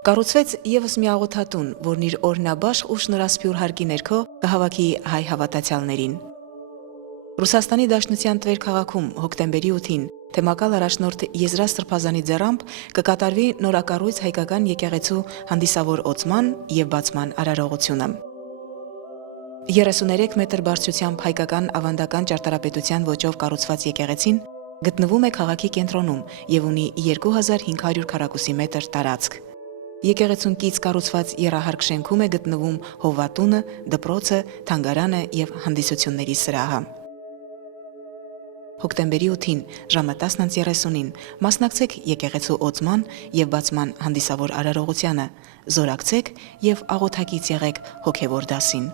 Կառուցվեց ևս մի աղոթատուն, որն իր օրհնաբաշխ ու շնորհասփյուր հարկի ներքո կհավաքի հայ հավատացյալներին։ Ռուսաստանի Դաշնության Տվեր քաղաքում հոկտեմբերի 8-ին թեմակալ առաջնորդ Եզրա Սրբազանի ձեռամբ կկատարվի նորակառույց հայկական եկեղեցու հանդիսավոր օծման եւ բացման արարողությունը։ 33 մետր բարձրությամբ հայկական ավանդական ճարտարապետության ոճով կառուցված եկեղեցին գտնվում է քաղաքի կենտրոնում եւ ունի 2500 քառակուսի մետր տարածք։ Եկեղեցուն կից կառուցված եռահարկ շենքում է գտնվում հովվատունը, դպրոցը, թանգարանը եւ հանդիսությունների սրահը։ Հոկտեմբերի 8-ին ժամը 10:30-ին մասնակցեք եկեղեցու օծման եւ բացման հանդիսավոր արարողությանը, զորակցեք եւ աղոթակից եղեք հոգեվոր դասին։